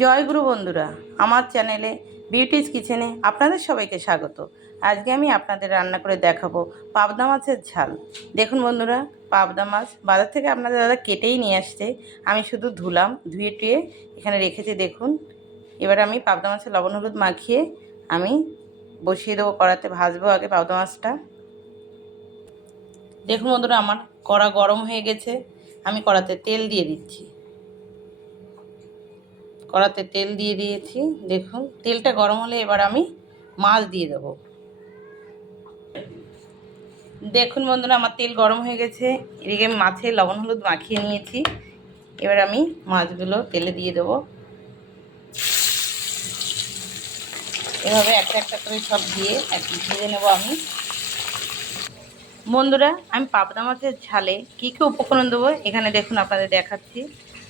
জয় গুরু বন্ধুরা, আমার চ্যানেলে বিউটিজ কিচেনে আপনাদের সবাইকে স্বাগত। আজকে আমি আপনাদের রান্না করে দেখাবো পাবদা মাছের ঝাল। দেখুন বন্ধুরা, পাবদা মাছ বাজার থেকে আপনাদের দাদা কেটেই নিয়ে আসছে। আমি শুধু ধুলাম, ধুয়ে টুয়ে এখানে রেখেছি। দেখুন, এবার আমি পাবদা মাছের লবণ হলুদ মাখিয়ে আমি বসিয়ে দেবো কড়াতে, ভাজবো আগে পাবদা মাছটা। দেখুন বন্ধুরা, আমার কড়া গরম হয়ে গেছে। আমি কড়াতে তেল দিয়ে দিচ্ছি। কড়াতে তেল দিয়ে দিয়েছি। দেখুন, তেলটা গরম হলে এবার আমি মাছ দিয়ে দেব। দেখুন বন্ধুরা, আমার তেল গরম হয়ে গেছে। এদিকে আমি মাছে লবণ হলুদ মাখিয়ে নিয়েছি। এবার আমি মাছগুলো তেলে দিয়ে দেবো। এভাবে একটা একটা করে সব দিয়ে একটু ভেজে নেব আমি। বন্ধুরা, আমি পাবদা মাছের ঝালে কী কী উপকরণ দেবো এখানে দেখুন, আপনাদের দেখাচ্ছি।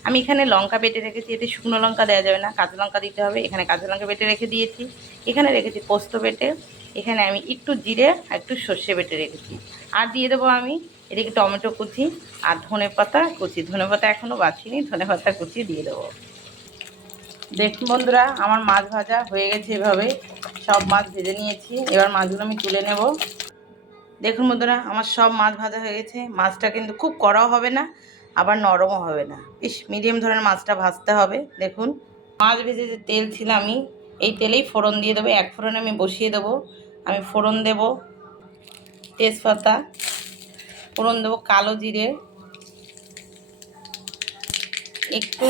আমি এখানে লঙ্কা বেটে রেখেছি। এতে শুকনো লঙ্কা দেওয়া যাবে না, কাঁচা লঙ্কা দিতে হবে। এখানে কাঁচা লঙ্কা বেটে রেখে দিয়েছি। এখানে রেখেছি পোস্ত বেটে। এখানে আমি একটু জিরে আর একটু সর্ষে বেটে রেখেছি। আর দিয়ে দেবো আমি এদিকে টমেটো কুচি আর ধনেপাতা কুচি। ধনেপাতা এখনও বাছিনি, ধনেপাতা কুচি দিয়ে দেবো। দেখুন বন্ধুরা, আমার মাছ ভাজা হয়ে গেছে। এভাবে সব মাছ ভেজে নিয়েছি। এবার মাছগুলো আমি তুলে নেব। দেখুন বন্ধুরা, আমার সব মাছ ভাজা হয়ে গেছে। মাছটা কিন্তু খুব কড়াও হবে না, আবার নরমও হবে না। মিডিয়াম ধরনের মাছটা ভাজতে হবে। দেখুন, মাছ ভেজে যে তেল ছিল, আমি এই তেলেই ফোড়ন দিয়ে দেবো। এক ফোড়নে আমি বসিয়ে দেবো। আমি ফোড়ন দেব তেজপাতা, ফোড়ন দেবো কালো জিরে, একটু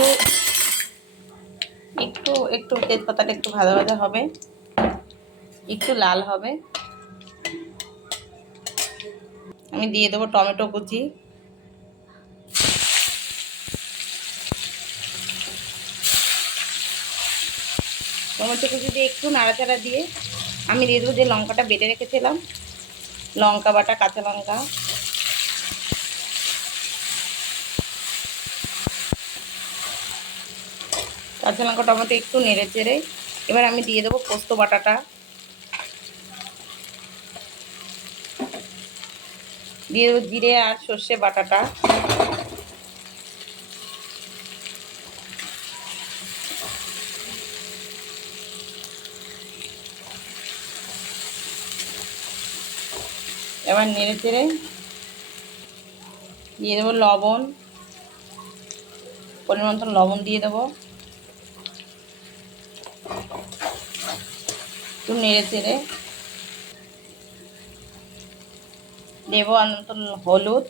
একটু একটু তেজপাতাটা একটু ভাজা ভাজা হবে, একটু লাল হবে। আমি দিয়ে দেবো টমেটো কুচি। টমেটো কুচি দিয়ে একটু নাড়াচাড়া দিয়ে আমি দিয়ে দেবো যে লঙ্কাটা বেটে রেখেছিলাম, লঙ্কা বাটা, কাঁচা লঙ্কা। কাঁচা লঙ্কা টমেটো একটু নেড়ে চেড়ে এবার আমি দিয়ে দেবো পোস্ত বাটাটা। দিয়ে দেবো জিরে আর সর্ষে বাটাটা। এবার নেড়ে চেড়ে দিয়ে দেবো লবণ, পরিমাণ মতো লবণ দিয়ে দেবো। একটু নেড়ে চেড়ে দেবো হলুদ,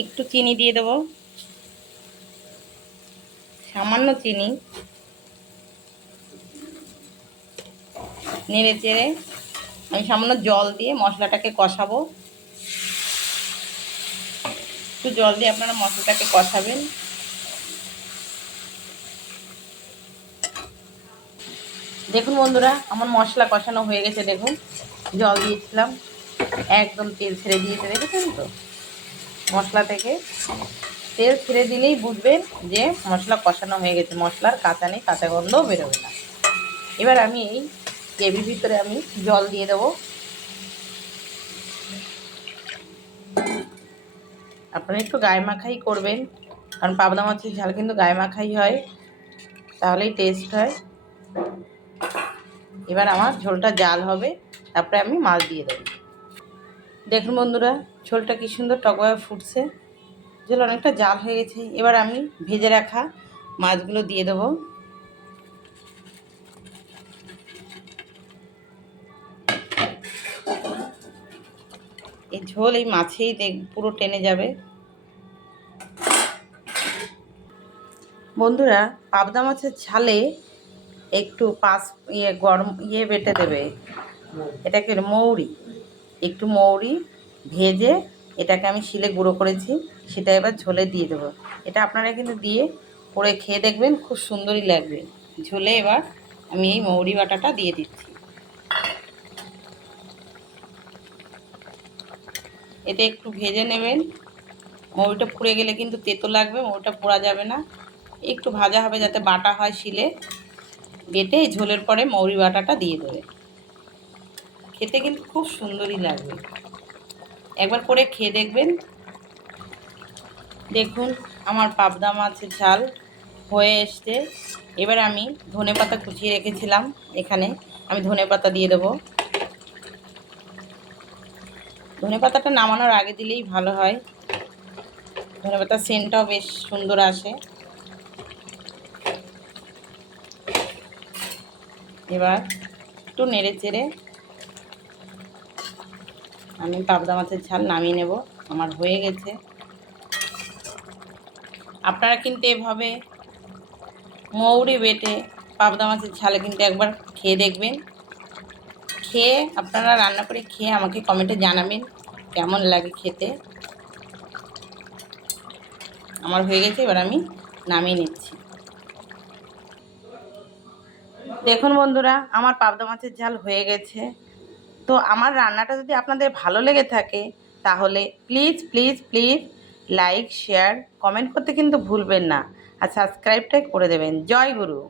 একটু চিনি দিয়ে দেবো, সামান্য চিনি। নেড়ে চেড়ে আমি সামান্য জল দিয়ে মশলাটাকে কষাবো। একটু জল দিয়ে আপনারা মশলাটাকে কষাবেন। দেখুন বন্ধুরা, আমার মশলা কষানো হয়ে গেছে। দেখুন, জল দিয়েছিলাম, একদম তেল ছেড়ে দিয়েছে। দেখেছেন তো, মশলা থেকে তেল ছেড়ে দিলেই বুঝবেন যে মশলা কষানো হয়ে গেছে। মশলার কাঁচা নেই, কাঁচা গন্ধও বেরোবে না। এবার আমি এই গ্রেভির ভিতরে আমি জল দিয়ে দেবো। আপনারা একটু গায়ে মাখাই করবেন, কারণ পাবদা মাছের ঝাল কিন্তু গায়ে মাখাই হয়, তাহলেই টেস্ট হয়। এবার আমার ঝোলটা জাল হবে, তারপরে আমি মাছ দিয়ে দেবো। দেখুন বন্ধুরা, ঝোলটা কি সুন্দর টকভাবে ফুটছে। ঝোল অনেকটা জাল হয়ে গেছে। এবার আমি ভেজে রাখা মাছগুলো দিয়ে দেবো। এই ঝোল এই মাছেই পুরো টেনে যাবে। বন্ধুরা, পাবদা মাছের ঝালে একটু গরম বেটে দেবে, এটাকে মৌরি, একটু মৌরি ভেজে এটাকে আমি শিলে গুঁড়ো করেছি, সেটা এবার ঝোলে দিয়ে দেবো। এটা আপনারা কিন্তু দিয়ে করে খেয়ে দেখবেন, খুব সুন্দরই লাগবে ঝোলে। এবার আমি এই মৌরি বাটাটা দিয়ে দিচ্ছি। এটা একটু ভেজে নেবেন। মৌরিটা পুড়ে গেলে কিন্তু তেতো লাগবে, মৌরিটা পোড়া যাবে না। একটু ভাজা হবে যাতে বাটা হয় শিলে বেটে। ঝোলের পরে মৌরি বাটাটা দিয়ে দেবে, খেতে কিন্তু খুব সুন্দরই লাগবে। একবার করে খেয়ে দেখবেন। দেখুন আমার পাবদা মাছের ঝাল হয়ে এসছে। এবার আমি ধনেপাতা কুচিয়ে রেখেছিলাম, এখানে আমি ধনেপাতা দিয়ে দেবো। ধনেপাতাটা নামানোর আগে দিলেই ভালো হয়, ধনেপাতার সেন্টটাও বেশ সুন্দর আসে। এবার একটু নেড়ে চেড়ে আমি পাবদা মাছের ঝাল নামিয়ে নেব। আমার হয়ে গেছে। আপনারা কিন্তু এভাবে মৌরি বেটে পাবদা মাছের ঝালে কিন্তু একবার খেয়ে দেখবেন। খেয়ে আপনারা রান্না করে খেয়ে আমাকে কমেন্টে জানাবেন কেমন লাগে খেতে। আমার হয়ে গেছে, এবার আমি নামিয়ে নিচ্ছি। দেখুন বন্ধুরা, আমার পাবদা মাছের ঝাল হয়ে গেছে। তো আমার রান্নাটা যদি আপনাদের ভালো লেগে থাকে তাহলে please please please like share comment করতে কিন্তু ভুলবেন না, আর সাবস্ক্রাইবটাই করে দেবেন। জয় গুরু।